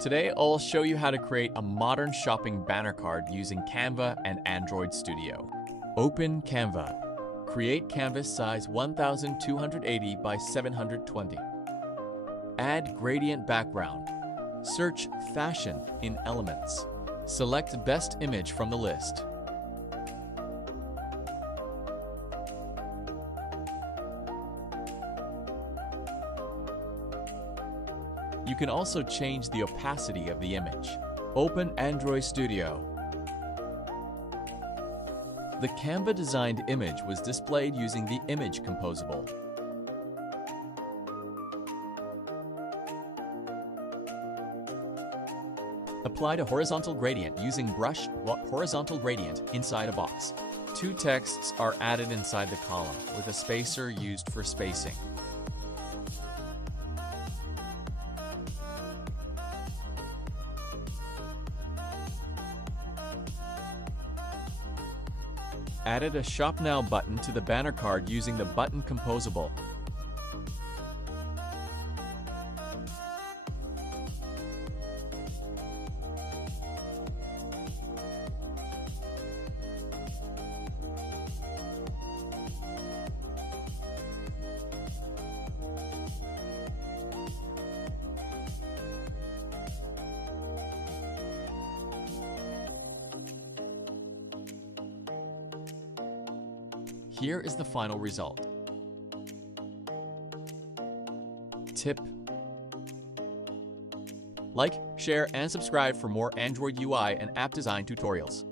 Today, I'll show you how to create a modern shopping banner card using Canva and Android Studio. Open Canva. Create canvas size 1280 by 720. Add gradient background. Search fashion in elements. Select best image from the list. You can also change the opacity of the image. Open Android Studio. The Canva-designed image was displayed using the image composable. Apply a horizontal gradient using brush horizontal gradient inside a box. Two texts are added inside the column with a spacer used for spacing. Added a Shop Now button to the banner card using the button composable. Here is the final result. Tip: like, share, and subscribe for more Android UI and app design tutorials.